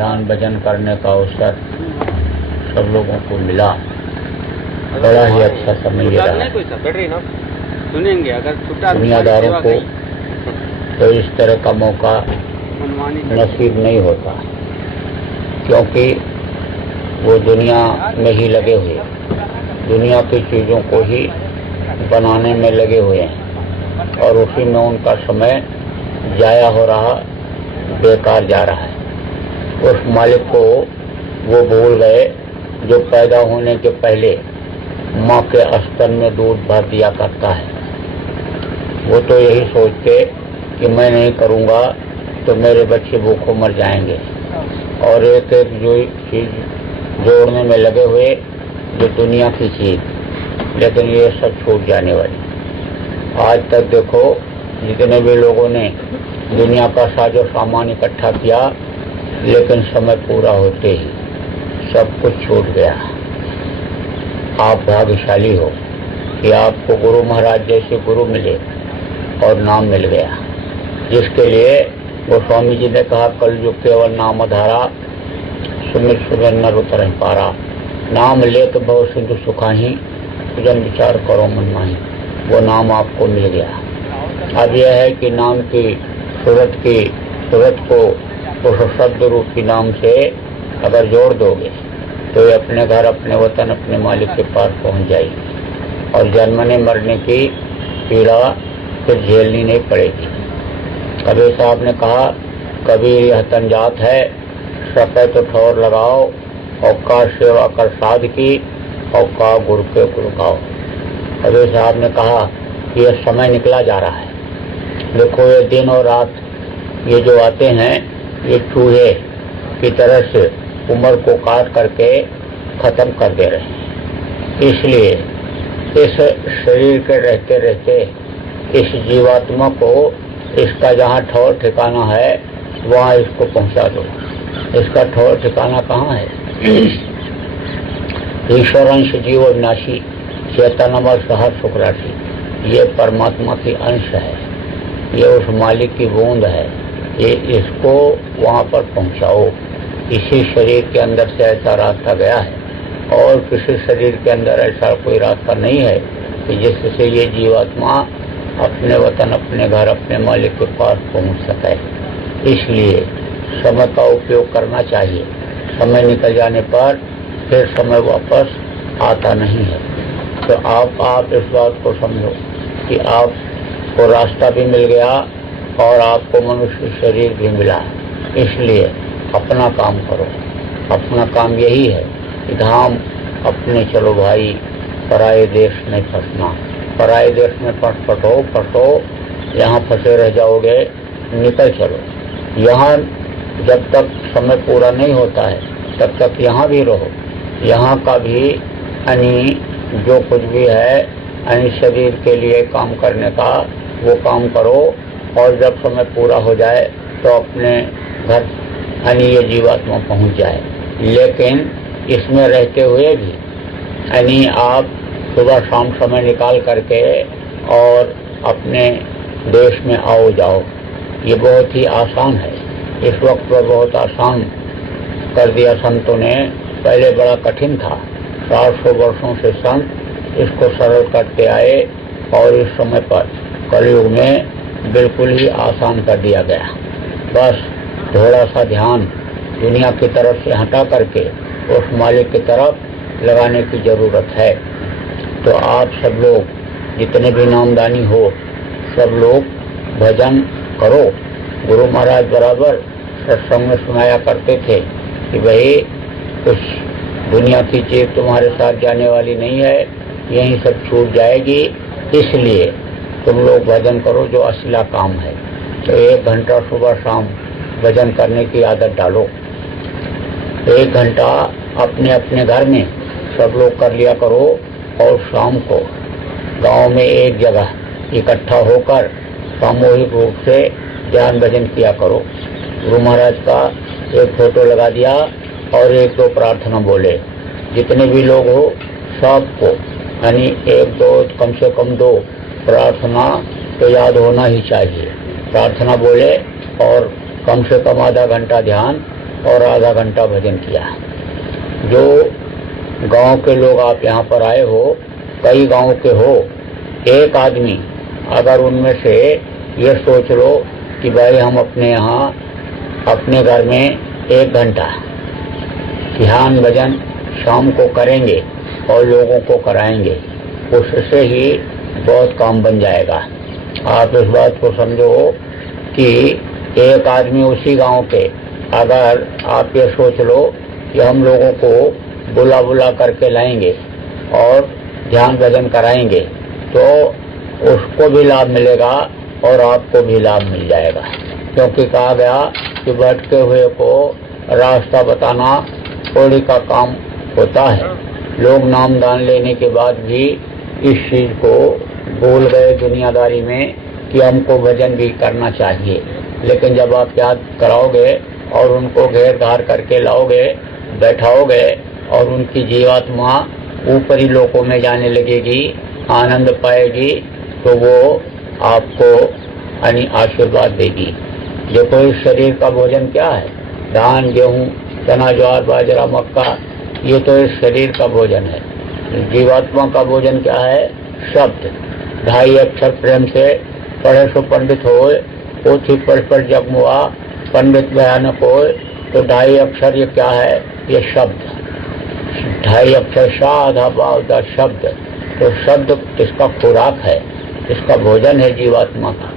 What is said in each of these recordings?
ध्यान भजन करने का अवसर सब लोगों को मिला। बड़ा ही अच्छा समय ये रहा। दुनियादारों को तो इस तरह का मौका नसीब नहीं होता, क्योंकि वो दुनिया में ही लगे हुए, दुनिया की चीज़ों को ही बनाने में लगे हुए हैं और उसी में उनका समय जाया हो रहा, बेकार जा रहा है। उस मालिक को वो भूल गए जो पैदा होने के पहले माँ के स्तन में दूध भर दिया करता है। वो तो यही सोचते कि मैं नहीं करूँगा तो मेरे बच्चे भूखों मर जाएंगे, और एक एक जो चीज़ जोड़ने में लगे हुए जो दुनिया की चीज़, लेकिन ये सब छूट जाने वाली। आज तक देखो जितने भी लोगों ने दुनिया का साजो सामान इकट्ठा किया, लेकिन समय पूरा होते ही सब कुछ छूट गया। आप भाग्यशाली हो कि आपको गुरु महाराज जैसे गुरु मिले और नाम मिल गया, जिसके लिए गोस्वामी जी ने कहा कलयुग केवल नाम धारा, सुमिर सुमिर नर उतर पारा। नाम ले तो भव सिंधु सुखाही, पूजन विचार करो मन माही। वो नाम आपको मिल गया। अब यह है कि नाम की सूरत को उस शब्द रूप की नाम से अगर जोड़ दोगे तो ये अपने घर, अपने वतन, अपने मालिक के पास पहुंच जाएगी और जन्मने मरने की पीड़ा फिर झेलनी नहीं पड़ेगी। कबीर साहब ने कहा कबीर यह तंजात है, सके तो ठौर लगाओ, औका सेवा कर साध की, औका गुरु के गुरु गाओ। कबीर साहब ने कहा कि यह समय निकला जा रहा है। देखो ये दिन और रात ये जो आते हैं, ये चूहे की तरह से उम्र को काट करके खत्म कर दे रहे हैं। इसलिए इस शरीर के रहते रहते इस जीवात्मा को इसका जहाँ ठौर ठिकाना है वहाँ इसको पहुँचा दो। इसका ठौर ठिकाना कहाँ है? ईश्वरंश जीव विनाशी, चेतनमय सहर सुख राशि। ये परमात्मा की अंश है, ये उस मालिक की बूंद है। ये इसको वहाँ पर पहुँचाओ। इसी शरीर के अंदर से ऐसा रास्ता गया है और किसी शरीर के अंदर ऐसा कोई रास्ता नहीं है कि जिससे ये जीवात्मा अपने वतन, अपने घर, अपने मालिक के पास पहुँच सके। इसलिए समय का उपयोग करना चाहिए। समय निकल जाने पर फिर समय वापस आता नहीं है। तो आप इस बात को समझो कि आपको रास्ता भी मिल गया और आपको मनुष्य शरीर भी मिला। इसलिए अपना काम करो। अपना काम यही है कि धाम अपने चलो भाई, पराये देश में फंसना। पराये देश में फंसो, यहाँ फंसे रह जाओगे, निकल चलो। यहाँ जब तक समय पूरा नहीं होता है तब तक यहाँ भी रहो। यहाँ का भी जो कुछ भी है शरीर के लिए काम करने का वो काम करो, और जब समय पूरा हो जाए तो अपने घर ये जीवात्मा पहुंच जाए। लेकिन इसमें रहते हुए भी आप सुबह शाम समय निकाल करके और अपने देश में आओ जाओ। ये बहुत ही आसान है। इस वक्त पर बहुत आसान कर दिया संतों ने। पहले बड़ा कठिन था। 400 वर्षों से संत इसको सरल करते आए और इस समय पर कलयुग में बिल्कुल ही आसान कर दिया गया। बस थोड़ा सा ध्यान दुनिया की तरफ से हटा करके उस मालिक की तरफ लगाने की ज़रूरत है। तो आप सब लोग जितने भी नामदानी हो, सब लोग भजन करो। गुरु महाराज बराबर सत्संग में सुनाया करते थे कि भाई कुछ दुनिया की चीज़ तुम्हारे साथ जाने वाली नहीं है, यहीं सब छूट जाएगी। इसलिए तुम लोग भजन करो जो असला काम है। तो 1 घंटा सुबह शाम भजन करने की आदत डालो। 1 घंटा अपने अपने घर में सब लोग कर लिया करो, और शाम को गांव में एक जगह इकट्ठा होकर सामूहिक रूप से ध्यान भजन किया करो। गुरु महाराज का एक फोटो लगा दिया और 1-2 प्रार्थना बोले। जितने भी लोग हो सबको 1-2 कम से कम 2 प्रार्थना तो याद होना ही चाहिए। प्रार्थना बोले और कम से कम आधा घंटा ध्यान और आधा घंटा भजन किया। जो गांव के लोग आप यहाँ पर आए हो, कई गांव के हो, एक आदमी अगर उनमें से ये सोच लो कि भाई हम अपने यहाँ अपने घर में 1 घंटा ध्यान भजन शाम को करेंगे और लोगों को कराएंगे, उससे ही बहुत काम बन जाएगा। आप इस बात को समझो कि एक आदमी उसी गांव के, अगर आप ये सोच लो कि हम लोगों को बुला बुला करके लाएंगे और ध्यान भजन कराएंगे, तो उसको भी लाभ मिलेगा और आपको भी लाभ मिल जाएगा। क्योंकि कहा गया कि भटके हुए को रास्ता बताना थोड़ी का काम होता है। लोग नाम दान लेने के बाद भी इस चीज को भूल गए दुनियादारी में कि हमको भजन भी करना चाहिए। लेकिन जब आप याद कराओगे और उनको घेर घार करके लाओगे, बैठाओगे और उनकी जीवात्मा ऊपरी लोकों में जाने लगेगी, आनंद पाएगी, तो वो आपको आशीर्वाद देगी। देखो इस शरीर का भोजन क्या है? धान, गेहूं, चना, ज्वार, बाजरा, मक्का, ये तो इस शरीर का भोजन है। जीवात्मा का भोजन क्या है? शब्द। 2.5 अक्षर प्रेम से पढ़े सो पंडित होए, पोथी पढ़ पढ़ जग मुआ, पंडित भयानक होए। तो 2.5 अक्षर ये क्या है? ये शब्द। 2.5 अक्षर शाह धा शब्द। तो शब्द इसका खुराक है, इसका भोजन है जीवात्मा का।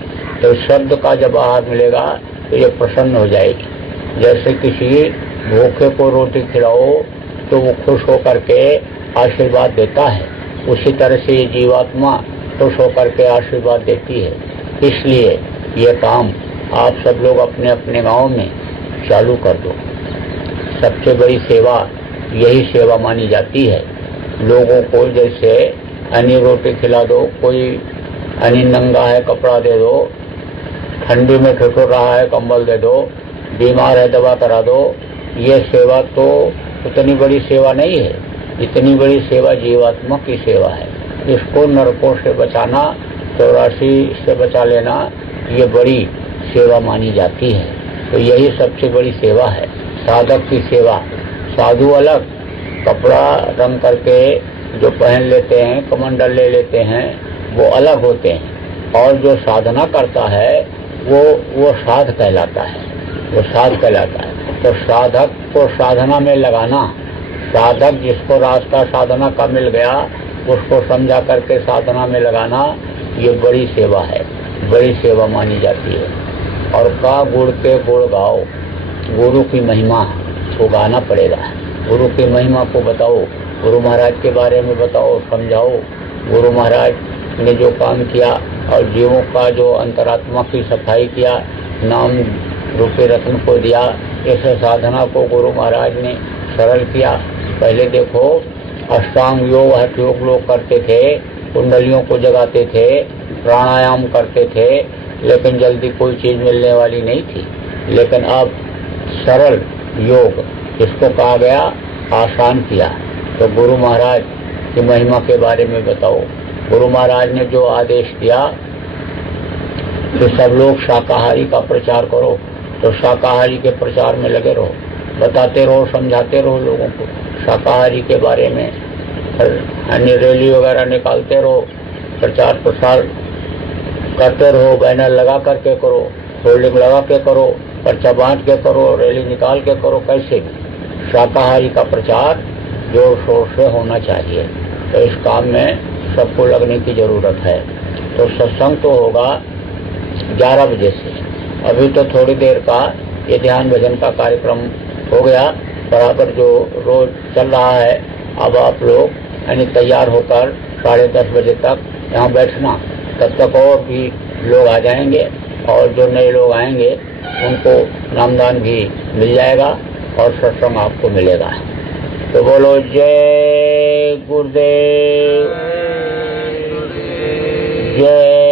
तो शब्द का जब आहार मिलेगा तो ये प्रसन्न हो जाएगी। जैसे किसी भूखे को रोटी खिलाओ तो वो खुश होकर के आशीर्वाद देता है, उसी तरह से ये जीवात्मा खुश होकर के आशीर्वाद देती है। इसलिए ये काम आप सब लोग अपने अपने गांव में चालू कर दो। सबसे बड़ी सेवा यही सेवा मानी जाती है। लोगों को जैसे अन्य रोटी खिला दो, कोई अन्य नंगा है कपड़ा दे दो, ठंडी में ठिठुर रहा है कंबल दे दो, बीमार है दवा करा दो, ये सेवा तो उतनी बड़ी सेवा नहीं है। इतनी बड़ी सेवा जीवात्मा की सेवा है। इसको नरकों से बचाना, 84 से बचा लेना, ये बड़ी सेवा मानी जाती है। तो यही सबसे बड़ी सेवा है, साधक की सेवा। साधु अलग कपड़ा रंग करके जो पहन लेते हैं, कमंडल ले लेते हैं, वो अलग होते हैं। और जो साधना करता है वो साध कहलाता है, वो साध कहलाता है। तो साधक को साधना में लगाना, साधक जिसको रास्ता साधना का मिल गया उसको समझा करके साधना में लगाना, ये बड़ी सेवा है, बड़ी सेवा मानी जाती है। और का गुड़ के गुड़ गाओ, गुरु की महिमा को गाना पड़ेगा। गुरु की महिमा को बताओ, गुरु महाराज के बारे में बताओ, समझाओ। गुरु महाराज ने जो काम किया और जीवों का जो अंतरात्मा की सफाई किया, नाम रूपी रत्न को दिया, ऐसे साधना को गुरु महाराज ने सरल किया। पहले देखो अष्टांग योग, हठ योग लोग करते थे, कुंडलियों को जगाते थे, प्राणायाम करते थे, लेकिन जल्दी कोई चीज मिलने वाली नहीं थी। लेकिन अब सरल योग जिसको कहा गया आसान किया। तो गुरु महाराज की महिमा के बारे में बताओ। गुरु महाराज ने जो आदेश दिया कि सब लोग शाकाहारी का प्रचार करो, तो शाकाहारी के प्रचार में लगे रहो, बताते रहो, समझाते रहो लोगों को शाकाहारी के बारे में। अन्य रैली वगैरह निकालते रहो, प्रचार प्रसार करते रहो, बैनर लगा करके करो, होल्डिंग लगा के करो, पर्चा बांट के करो, रैली निकाल के करो, कैसे भी शाकाहारी का प्रचार जोर शोर से होना चाहिए। तो इस काम में सबको लगने की जरूरत है। तो सत्संग तो होगा 11 बजे से। अभी तो थोड़ी देर का ये ध्यान भजन का कार्यक्रम हो गया बराबर जो रोज चल रहा है। अब आप लोग यानी तैयार होकर 10:30 बजे तक यहाँ बैठना, तब तक और भी लोग आ जाएंगे और जो नए लोग आएंगे उनको नामदान भी मिल जाएगा और सत्संग आपको मिलेगा। तो बोलो जय गुरुदेव, जय